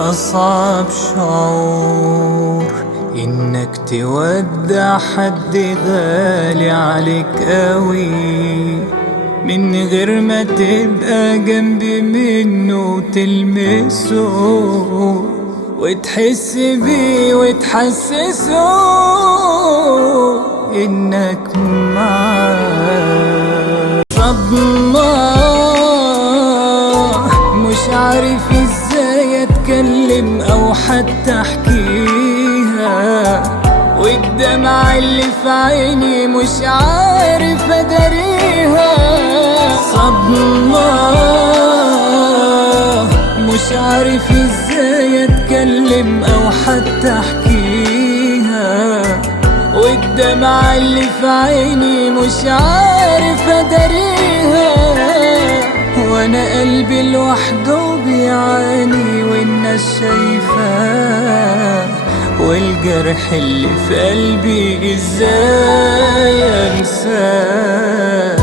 أصعب شعور إنك تودع حد غالي عليك قوي من غير ما تبقى جنب منه تلمسه وتحس بيه وتحسسه إنك معاه. صدمة مش عارف ازاي اتكلم او حتى احكيها، والدمعة اللي في عيني مش عارف اداريها. صدمة مش عارف ازاي اتكلم او حتى احكيها، والدمعة اللي في عيني مش عارف اداريها. وانا قلبي لوحده بيعاني والناس شايفاه، والجرح اللي في قلبي ازاي انساه.